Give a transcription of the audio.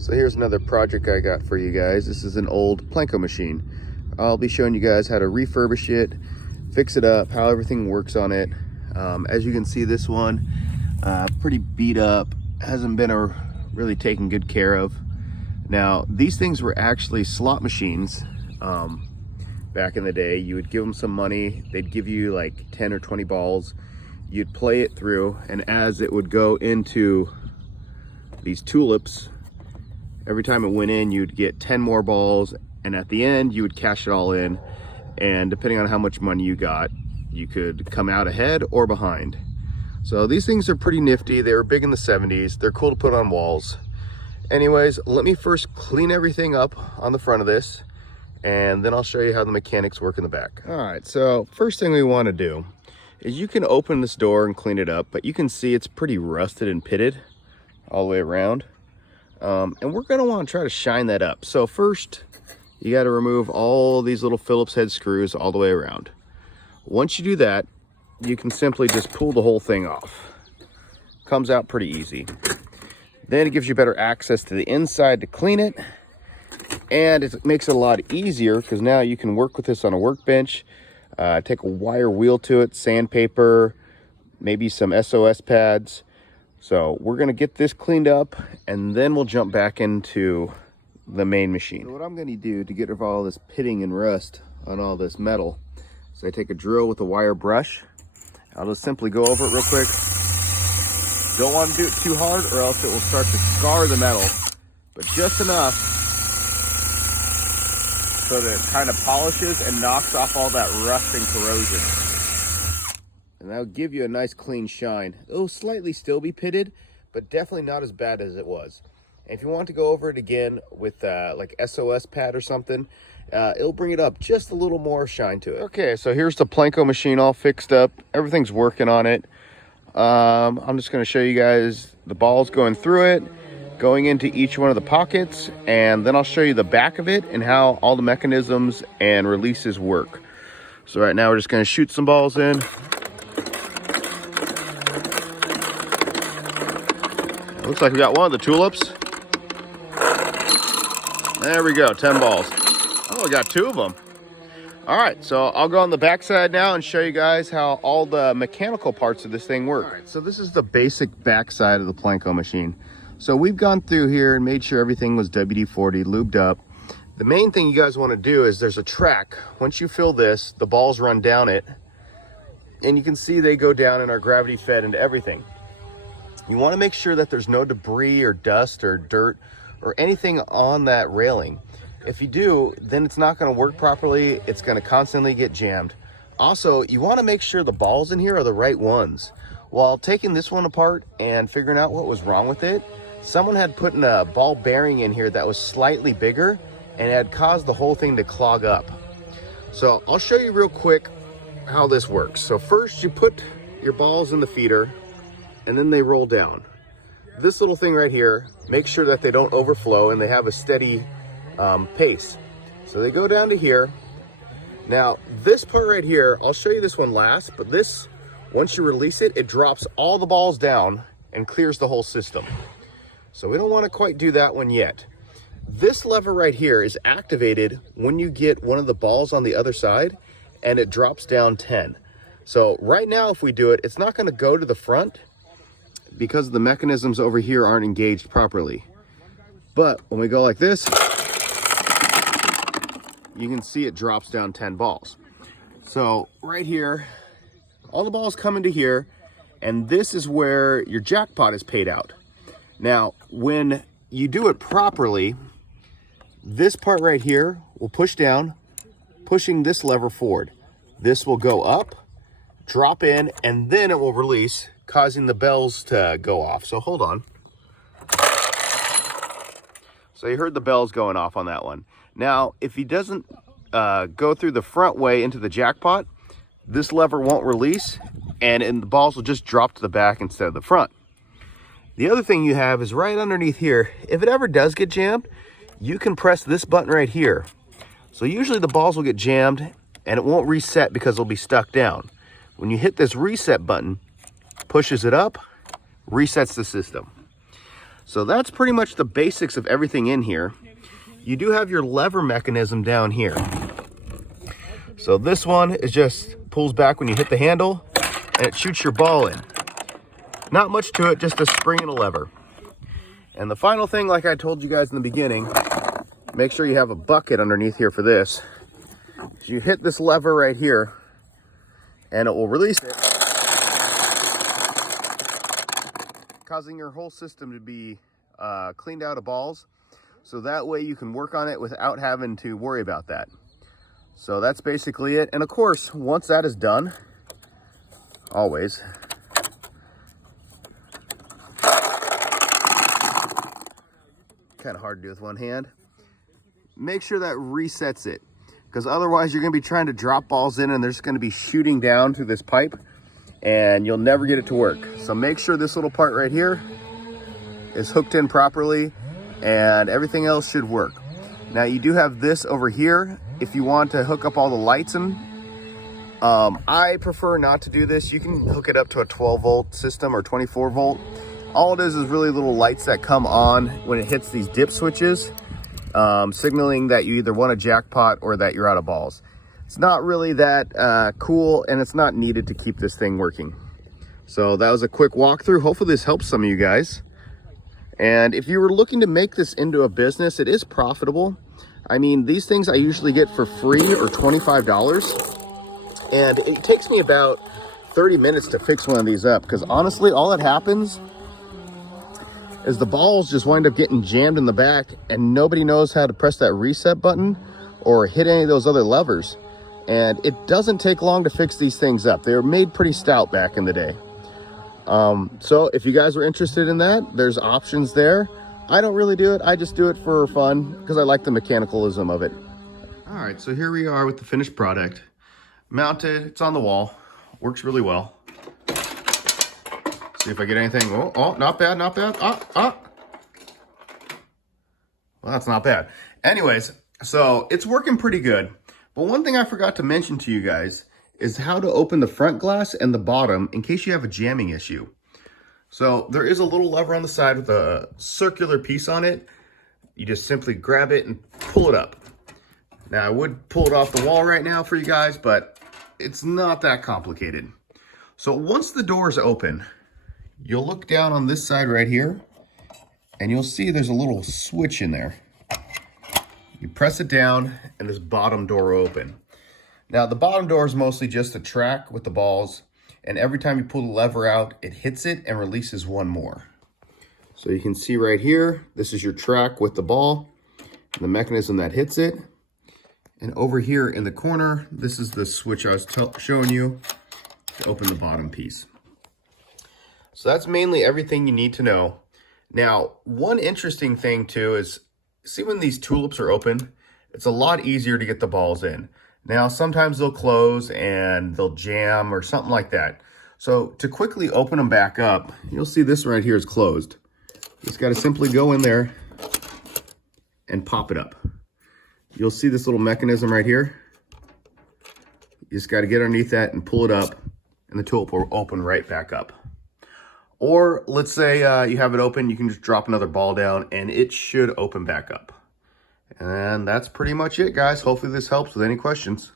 So here's another project I got for you guys. This is an old Panko machine. I'll be showing you guys how to refurbish it, fix it up, how everything works on it. As you can see, this one pretty beat up, hasn't been really taken good care of. Now these things were actually slot machines. Back in the day, you would give them some money, they'd give you like 10 or 20 balls, you'd play it through, and as it would go into these tulips, every time it went in, you'd get 10 more balls, and at the end, you would cash it all in, and depending on how much money you got, you could come out ahead or behind. So these things are pretty nifty. They were big in the 70s. They're cool to put on walls. Anyways, let me first clean everything up on the front of this, and then I'll show you how the mechanics work in the back. All right, so first thing we want to do is you can open this door and clean it up, but you can see it's pretty rusted and pitted all the way around. And we're gonna want to try to shine that up. So first, you got to remove all these little Phillips head screws all the way around. Once you do that, you can simply just pull the whole thing off. Comes out pretty easy. Then it gives you better access to the inside to clean it. And it makes it a lot easier because now you can work with this on a workbench, take a wire wheel to it, sandpaper, maybe some SOS pads. So we're gonna get this cleaned up and then we'll jump back into the main machine. So what I'm gonna do to get rid of all this pitting and rust on all this metal is I take a drill with a wire brush. I'll just simply go over it real quick. Don't want to do it too hard or else it will start to scar the metal, but just enough so that it kind of polishes and knocks off all that rust and corrosion. And that'll give you a nice clean shine. It'll slightly still be pitted, but definitely not as bad as it was. And if you want to go over it again with like SOS pad or something, it'll bring it up just a little more shine to it. Okay, so here's the Panko machine all fixed up. Everything's working on it. I'm just gonna show you guys the balls going through it, going into each one of the pockets, and then I'll show you the back of it and how all the mechanisms and releases work. So right now we're just gonna shoot some balls in. Looks like we got one of the tulips. There we go, 10 balls. Oh, we got 2 of them. All right, so I'll go on the back side now and show you guys how all the mechanical parts of this thing work. All right, so this is the basic back side of the Panko machine. So we've gone through here and made sure everything was WD-40, lubed up. The main thing you guys want to do is there's a track. Once you fill this, the balls run down it, and you can see they go down and are gravity fed into everything. You want to make sure that there's no debris or dust or dirt or anything on that railing. If you do, then it's not going to work properly. It's going to constantly get jammed. Also, you want to make sure the balls in here are the right ones. While taking this one apart and figuring out what was wrong with it, someone had put in a ball bearing in here that was slightly bigger and it had caused the whole thing to clog up. So I'll show you real quick how this works. So first you put your balls in the feeder and then they roll down. This little thing right here, make sure that they don't overflow and they have a steady pace. So they go down to here. Now this part right here, I'll show you this one last, but this, once you release it, it drops all the balls down and clears the whole system. So we don't want to quite do that one yet. This lever right here is activated when you get one of the balls on the other side and it drops down 10. So right now if we do it, it's not going to go to the front because the mechanisms over here aren't engaged properly. But when we go like this, you can see it drops down 10 balls. So right here, all the balls come into here, and this is where your jackpot is paid out. Now, when you do it properly, this part right here will push down, pushing this lever forward. This will go up, drop in, and then it will release, causing the bells to go off. So hold on. So you heard the bells going off on that one. Now, if he doesn't go through the front way into the jackpot, this lever won't release and the balls will just drop to the back instead of the front. The other thing you have is right underneath here. If it ever does get jammed, you can press this button right here. So usually the balls will get jammed and it won't reset because it'll be stuck down. When you hit this reset button, pushes it up, resets the system. So that's pretty much the basics of everything in here. You do have your lever mechanism down here. So this one is just pulls back when you hit the handle and it shoots your ball in. Not much to it, just a spring and a lever. And the final thing, like I told you guys in the beginning, make sure you have a bucket underneath here for this. You hit this lever right here and it will release it, causing your whole system to be cleaned out of balls. So that way you can work on it without having to worry about that. So that's basically it. And of course, once that is done, always, kind of hard to do with one hand, make sure that resets it, because otherwise you're going to be trying to drop balls in and they're just going to be shooting down through this pipe and you'll never get it to work. So make sure this little part right here is hooked in properly and everything else should work. Now you do have this over here if you want to hook up all the lights in. I prefer not to do this. You can hook it up to a 12 volt system or 24 volt. All it is really little lights that come on when it hits these dip switches, signaling that you either won a jackpot or that you're out of balls. It's not really that cool, and it's not needed to keep this thing working. So that was a quick walkthrough. Hopefully this helps some of you guys. And if you were looking to make this into a business, it is profitable. I mean, these things I usually get for free or $25. And it takes me about 30 minutes to fix one of these up, because honestly, all that happens is the balls just wind up getting jammed in the back and nobody knows how to press that reset button or hit any of those other levers. And it doesn't take long to fix these things up. They were made pretty stout back in the day. So if you guys are interested in that, there's options there. I don't really do it. I just do it for fun because I like the mechanicalism of it. All right, so here we are with the finished product. Mounted, it's on the wall. Works really well. See if I get anything. Oh, not bad, not bad. Well, that's not bad. Anyways, so it's working pretty good. But one thing I forgot to mention to you guys is how to open the front glass and the bottom in case you have a jamming issue. So there is a little lever on the side with a circular piece on it. You just simply grab it and pull it up. Now I would pull it off the wall right now for you guys, but it's not that complicated. So once the door is open, you'll look down on this side right here and you'll see there's a little switch in there. You press it down and this bottom door will open. Now the bottom door is mostly just a track with the balls, and every time you pull the lever out, it hits it and releases one more. So you can see right here, this is your track with the ball, and the mechanism that hits it. And over here in the corner, this is the switch I was showing you to open the bottom piece. So that's mainly everything you need to know. Now, one interesting thing too is, see when these tulips are open, it's a lot easier to get the balls in. Now, sometimes they'll close and they'll jam or something like that. So to quickly open them back up, you'll see this right here is closed. Just got to simply go in there and pop it up. You'll see this little mechanism right here. You just got to get underneath that and pull it up, and the tulip will open right back up. Or let's say you have it open, you can just drop another ball down and it should open back up. And that's pretty much it, guys. Hopefully this helps with any questions.